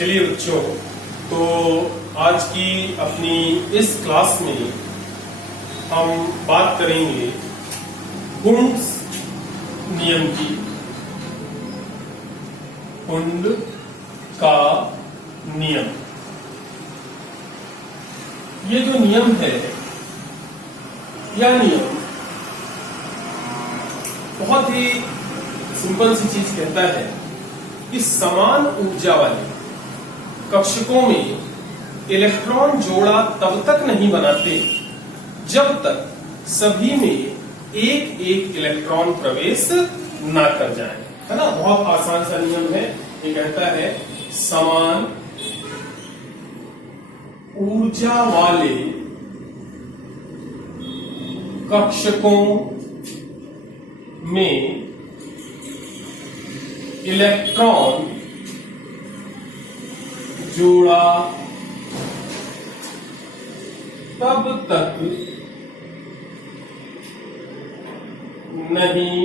चलिए बच्चों, तो आज की अपनी इस क्लास में हम बात करेंगे कुंड नियम की। कुंड का नियम, ये जो नियम है, यह नियम बहुत ही सिंपल सी चीज कहता है कि समान ऊर्जा वाले कक्षकों में इलेक्ट्रॉन जोड़ा तब तक नहीं बनाते जब तक सभी में एक एक इलेक्ट्रॉन प्रवेश ना कर जाए, है ना। बहुत आसान सा नियम है। ये कहता है समान ऊर्जा वाले कक्षकों में इलेक्ट्रॉन जोड़ा तब तक नहीं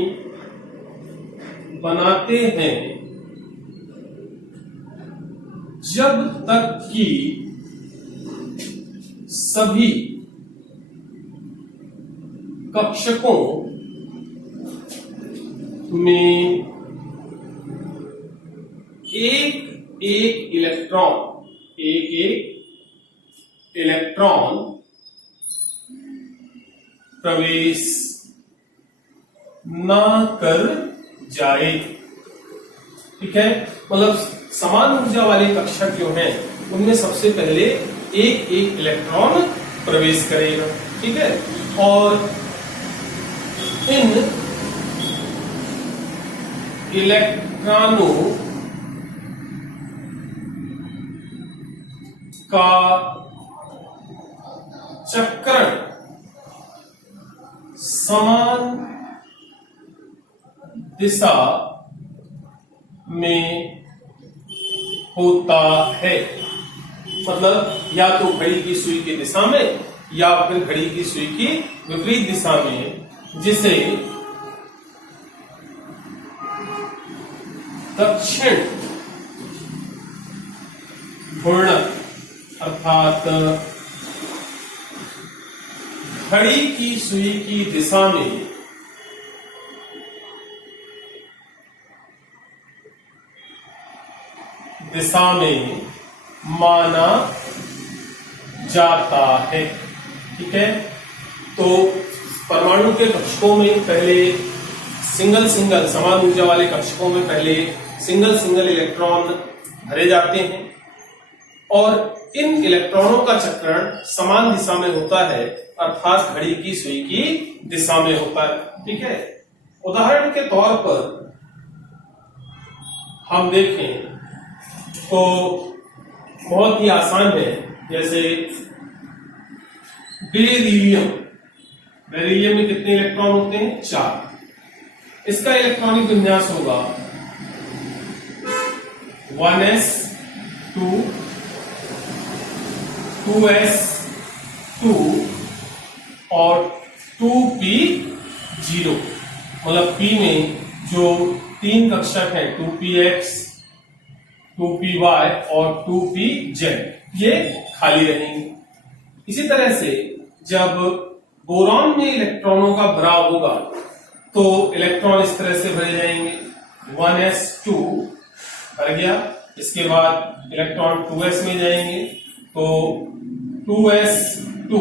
बनाते हैं जब तक कि सभी कक्षकों में एक एक इलेक्ट्रॉन प्रवेश ना कर जाए। ठीक है, मतलब समान ऊर्जा वाले कक्षक जो हैं उनमें सबसे पहले एक एक इलेक्ट्रॉन प्रवेश करेगा। ठीक है, और इन इलेक्ट्रॉनों का चक्रण समान दिशा में होता है। मतलब या तो घड़ी की सुई की दिशा में या फिर घड़ी की सुई की विपरीत दिशा में, जिसे दक्षिण घूर्णक अर्थात घड़ी की सुई की दिशा में माना जाता है। ठीक है, तो परमाणु के कक्षकों में पहले सिंगल समान ऊर्जा वाले कक्षकों में पहले सिंगल इलेक्ट्रॉन भरे जाते हैं और इन इलेक्ट्रॉनों का चक्रण समान दिशा में होता है, अर्थात घड़ी की सुई की दिशा में होता है। ठीक है, उदाहरण के तौर पर हम देखें तो बहुत ही आसान है। जैसे बेरिलियम में कितने इलेक्ट्रॉन होते हैं? 4। इसका इलेक्ट्रॉनिक विन्यास होगा 1s2 2s2 और 2p0। मतलब p में जो 3 कक्षक है 2px 2py और 2pz, ये खाली रहेंगे। इसी तरह से जब बोरॉन में इलेक्ट्रॉनों का भराव होगा तो इलेक्ट्रॉन इस तरह से भरे जाएंगे। 1s2 भर गया, इसके बाद इलेक्ट्रॉन 2s में जाएंगे तो 2s2,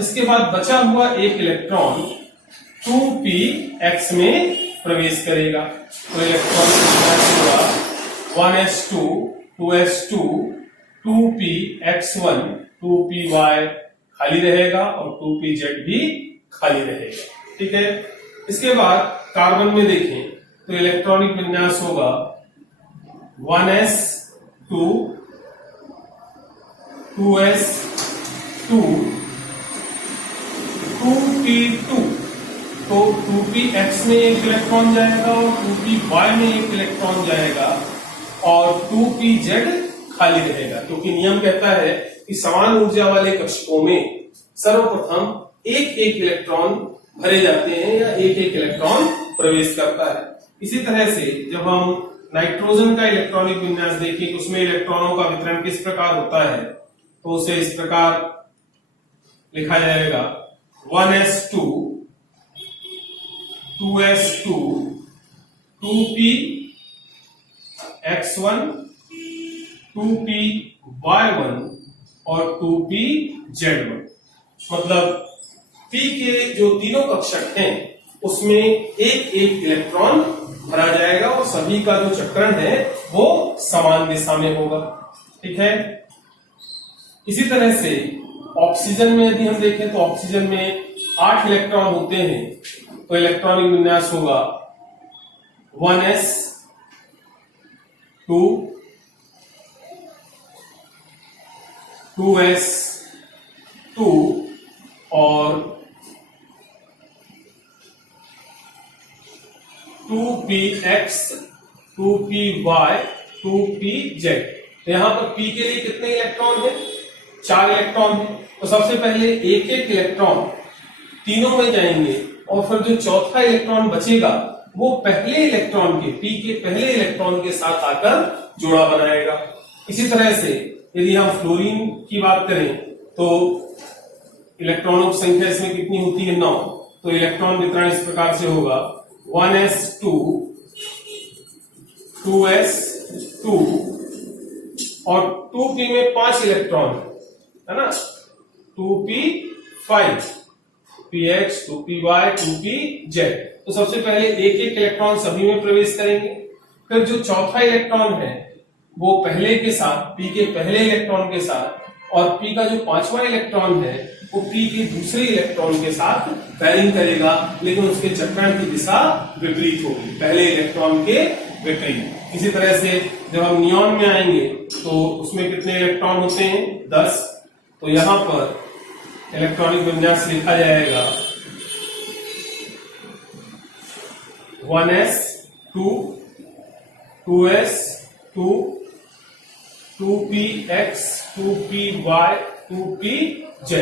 इसके बाद बचा हुआ एक इलेक्ट्रॉन 2px में प्रवेश करेगा। तो electron 1s2 2s2 2px1 2py खाली रहेगा और 2pz भी खाली रहेगा। ठीक है, इसके बाद कार्बन में देखें तो इलेक्ट्रॉनिक विन्यास होगा 1s2 2s2 2p2, तो 2px में एक इलेक्ट्रॉन जाएगा और 2py में एक इलेक्ट्रॉन जाएगा और 2pz खाली रहेगा, क्योंकि नियम कहता है कि समान ऊर्जा वाले कक्षकों में सर्वप्रथम एक एक इलेक्ट्रॉन भरे जाते हैं या एक एक इलेक्ट्रॉन प्रवेश करता है। इसी तरह से जब हम नाइट्रोजन का इलेक्ट्रॉनिक विन्यास देखिए कि उसमें इलेक्ट्रॉनों का वितरण किस प्रकार होता है, तो उसे इस प्रकार लिखा जाएगा 1s2 2s2 2px1 2py1 और 2pz1। मतलब P के जो तीनों कक्षक हैं उसमें एक एक इलेक्ट्रॉन भरा जाएगा और सभी का जो चक्रण है वो समान दिशा में होगा। ठीक है। इसी तरह से ऑक्सीजन में यदि हम देखें तो ऑक्सीजन में 8 इलेक्ट्रॉन होते हैं, तो इलेक्ट्रॉनिक विन्यास होगा 1s2 2s2 और 2px 2py 2pz। यहां पर P के लिए कितने इलेक्ट्रॉन हैं? 4 इलेक्ट्रॉन हैं। तो सबसे पहले एक एक इलेक्ट्रॉन तीनों में जाएंगे और फिर जो चौथा इलेक्ट्रॉन बचेगा वो पहले इलेक्ट्रॉन के P के पहले इलेक्ट्रॉन के साथ आकर जोड़ा बनाएगा। इसी तरह से यदि हम फ्लोरीन की बात करें तो इलेक्ट्रॉनों की संख्या इसमें कितनी होती है? 9। तो इलेक्ट्रॉन वितरण इस प्रकार से होगा 1s2 2s2 और 2p में 5 इलेक्ट्रॉन है ना, 2p5 px 2py 2pz। तो सबसे पहले एक एक इलेक्ट्रॉन सभी में प्रवेश करेंगे, फिर जो चौथा इलेक्ट्रॉन है वो पहले के साथ P के पहले इलेक्ट्रॉन के साथ और P का जो 5वां इलेक्ट्रॉन है वो P के दूसरे इलेक्ट्रॉन के साथ पैरिंग करेगा, लेकिन उसके चक्रण की दिशा विपरीत होगी, पहले इलेक्ट्रॉन के विपरीत। इसी तरह से जब हम नियॉन में आएंगे तो उसमें कितने इलेक्ट्रॉन होते हैं? 10। तो यहां पर इलेक्ट्रॉनिक विन्यास लिखा जाएगा 1s2 2s2 2px 2py 2pz।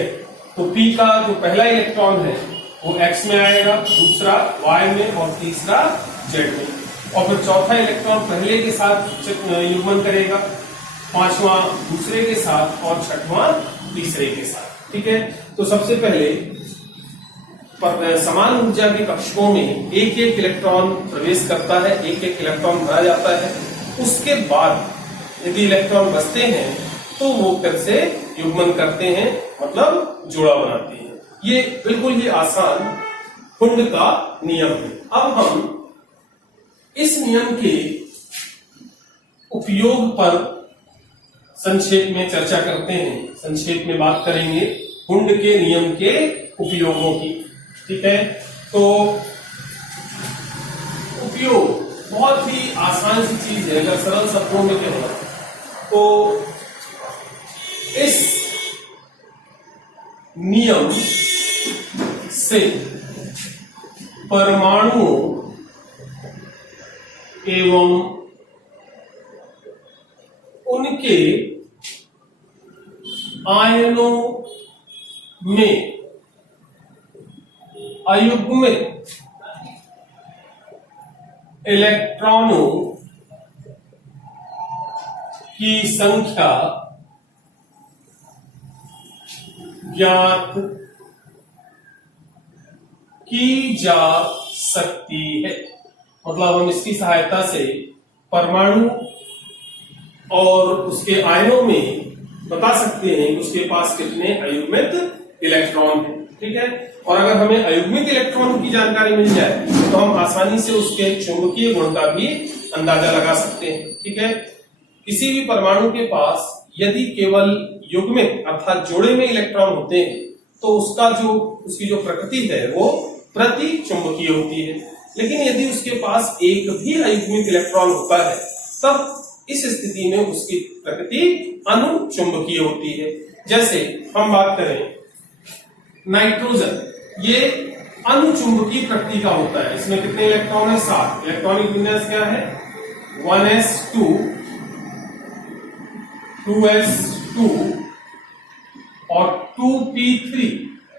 तो P का जो पहला इलेक्ट्रॉन है वो x में आएगा, दूसरा y में और तीसरा z में, और फिर चौथा इलेक्ट्रॉन पहले के साथ युग्मन करेगा, 5वां दूसरे के साथ और 6वां तीसरे के साथ। ठीक है। तो सबसे पहले समान ऊर्जा के कक्षकों में एक एक इलेक्ट्रॉन प्रवेश करता है, एक एक इलेक्ट्रॉन भरा जाता है। उसके बाद यदि इलेक्ट्रॉन बचते हैं तो वो फिर से युग्मन करते हैं, मतलब जोड़ा बनाते हैं। ये बिल्कुल ही आसान कुंड का नियम है। अब हम इस नियम के उपयोग पर संक्षेप में चर्चा करते हैं, संक्षेप में बात करेंगे कुंड के नियम के उपयोगों की। ठीक है। तो उपयोग बहुत ही आसान सी चीज है, अगर सरल शब्दों में कहें तो इस नियम से परमाणुओं एवं उनके आयनों में अयुग्मित इलेक्ट्रॉनों की संख्या ज्ञात की जा सकती है। मतलब हम इसकी सहायता से परमाणु और उसके आयनों में बता सकते हैं कि उसके पास कितने अयुग्मित इलेक्ट्रॉन हैं। ठीक है। और अगर हमें अयुग्मित इलेक्ट्रॉन की जानकारी मिल जाए तो हम आसानी से उसके चुंबकीय गुण का भी अंदाजा लगा सकते हैं। ठीक है। किसी भी परमाणु के पास यदि केवल युग्मित अर्थात जोड़े में इलेक्ट्रॉन होते हैं तो उसकी जो प्रकृति है वो प्रति चुंबकीय होती है, लेकिन यदि उसके पास एक भी अयुग्मित इलेक्ट्रॉन होता है तब इस स्थिति में उसकी प्रकृति अनुचुंबकीय होती है। जैसे हम बात करें नाइट्रोजन, ये अनुचुंबकीय प्रकृति का होता है। इसमें कितने इलेक्ट्रॉन है? 7। इलेक्ट्रॉनिक विन्यास क्या है? 1s2 2s2 और 2p3।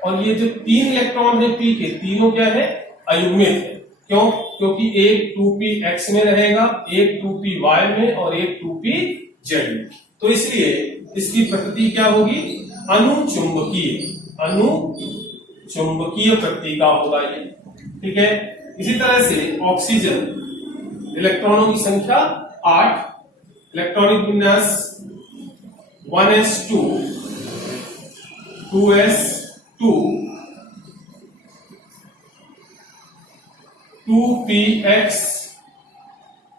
और ये जो 3 इलेक्ट्रॉन है P के, तीनों क्या है? अयुग्मित है। क्यों? क्योंकि एक 2px में रहेगा, एक 2py में और एक 2pz में। तो इसलिए इसकी प्रकृति क्या होगी? अनुचुंबकीय, अनुचुंबकीय प्रकृति का होगा ये। ठीक है। इसी तरह से ऑक्सीजन, इलेक्ट्रॉनों की संख्या 8, इलेक्ट्रॉनिक विन्यास 1s2 2s2 2px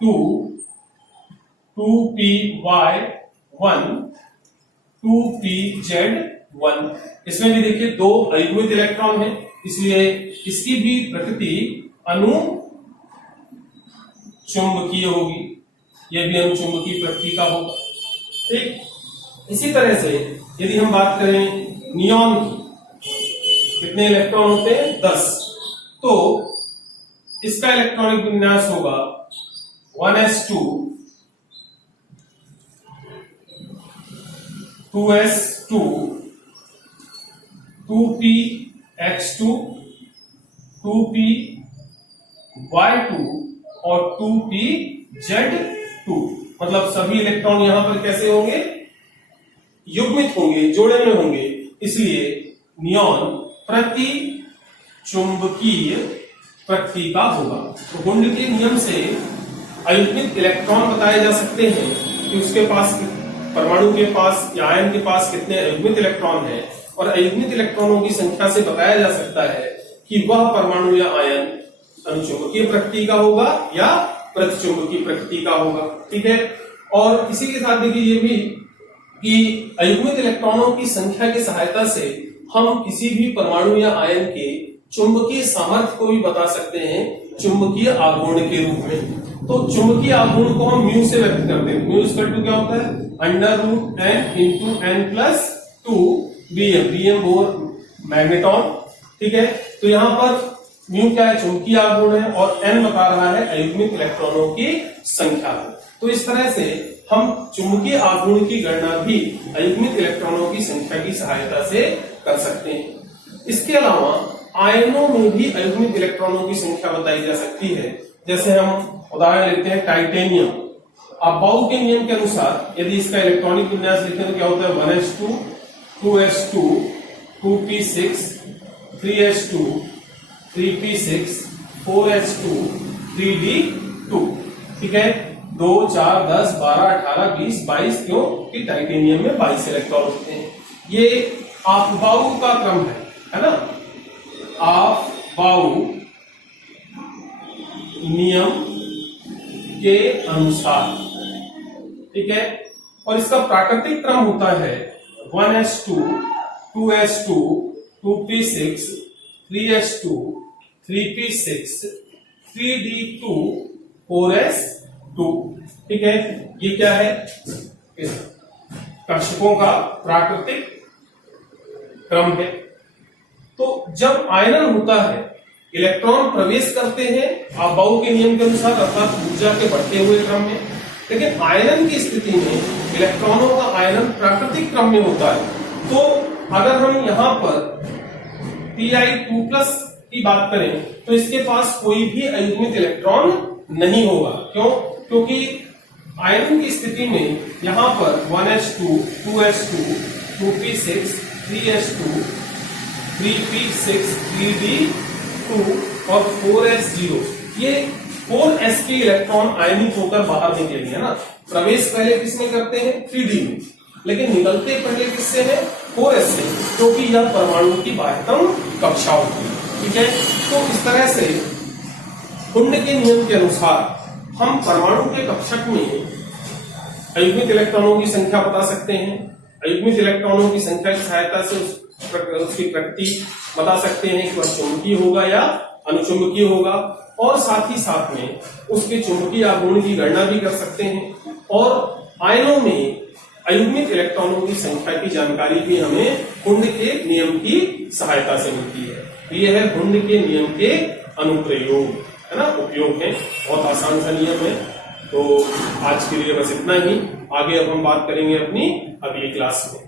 2 2py1 2pz1। इसमें भी देखिए दो अयुग्मित इलेक्ट्रॉन है, इसलिए इसकी भी प्रकृति अनुचुंबकीय होगी, यह भी अनुचुंबकीय प्रकृति का होगा। ठीक। इसी तरह से यदि हम बात करें नियॉन की, कितने इलेक्ट्रॉन होते हैं? 10। तो इसका इलेक्ट्रॉनिक विन्यास होगा 1s2 2s2 2px2 2py2 और 2pz2। मतलब सभी इलेक्ट्रॉन यहां पर कैसे होंगे? युग्मित होंगे, जोड़े में होंगे, इसलिए नियॉन प्रतिचुंबकीय प्रकृति का होगा। तो गुंड के नियम से अयुग्मित इलेक्ट्रॉन बताए जा सकते हैं कि उसके पास, परमाणु के पास या आयन के पास कितने अयुग्मित इलेक्ट्रॉन हैं, और अयुग्मित इलेक्ट्रॉनों की संख्या से बताया जा सकता है कि वह परमाणु या आयन अनुचुंबकीय प्रकृति का होगा या प्रतिचुंबकीय प्रकृति का होगा। ठीक है। और इसी के साथ देखिए ये भी कि अयुग्मित इलेक्ट्रॉनों की संख्या की सहायता से हम किसी भी परमाणु या आयन के चुंबकीय सामर्थ्य को भी बता सकते हैं चुंबकीय आघूर्ण के रूप में। तो चुंबकीय आघूर्ण को हम म्यू से व्यक्त करते हैं। म्यू इक्वल टू क्या होता है? √n into n plus 2 bm, bm bore magneton. ठीक है। तो यहां पर म्यू क्या है? चुंबकीय आघूर्ण है, और n बता रहा है अयुग्मित इलेक्ट्रॉनों की संख्या। तो इस तरह से हम चुंबकीय आघूर्ण की गणना भी अयुग्मित इलेक्ट्रॉनों की संख्या की सहायता से कर सकते हैं। इसके अलावा आयनों में भी अयुग्मित इलेक्ट्रॉनों की संख्या बताई जा सकती है। जैसे हम उदाहरण लेते हैं टाइटेनियम। अबाउ के नियम के अनुसार यदि इसका इलेक्ट्रॉनिक विन्यास लिखें तो क्या होता है? 1s2 2s2 2p6 3s2 3p6 4s2 3d2। ठीक है। 2 4 10 12 18 20 22, क्यों कि टाइटेनियम में 22 इलेक्ट्रॉन होते हैं। ये अबाउ का क्रम है ना? अबाउ नियम के अनुसार। ठीक है। और इसका प्राकृतिक क्रम होता है 1s2 2s2 2p6 3s2 3p6 3d2 4s2। ठीक है। ये क्या है? कक्षकों का प्राकृतिक क्रम है। तो जब आयनन होता है, इलेक्ट्रॉन प्रवेश करते हैं अबाउ के नियम के अनुसार, अर्थात ऊर्जा के बढ़ते हुए क्रम में। लेकिन आयनन की स्थिति में इलेक्ट्रॉनों का आयनन प्राकृतिक क्रम में होता है। तो अगर हम यहां पर Pi2+ की बात करें तो इसके पास कोई भी अयुग्मित इलेक्ट्रॉन नहीं होगा। क्यों? क्योंकि आयनन की स्थिति में यहां पर 1s2 2s2 2p6 3s2 3p6 3d2 और 4s0, ये 4s के इलेक्ट्रॉन आयनित होकर बाहर निकलेंगे ना। प्रवेश पहले किसमें करते हैं? 3d में, लेकिन निकलते पहले किससे है? 4s से, क्योंकि यह परमाणु की बाह्यतम कक्षा होती है। ठीक है। तो इस तरह से कुंड के नियम के अनुसार हम परमाणु के कक्षक में अयुग्मित इलेक्ट्रॉनों की संख्या बता सकते हैं। अयुग्मित इलेक्ट्रॉनों की संख्या की सहायता से उसकी प्रकृति बता सकते हैं कि वह चुंबकीय होगा या अनुचुंबकीय होगा, और साथ ही साथ में उसके चुंबकीय आघूर्ण की गणना भी कर सकते हैं। और आयनों में अयुग्मित इलेक्ट्रॉनों की संख्या की जानकारी भी हमें कुंड के नियम की सहायता से मिलती है। यह है कुंड के नियम के अनुप्रयोग, है ना, उपयोग है। बहुत आसान सा नियम है। तो आज के लिए बस इतना ही। आगे अब हम बात करेंगे अपनी अगली क्लास में।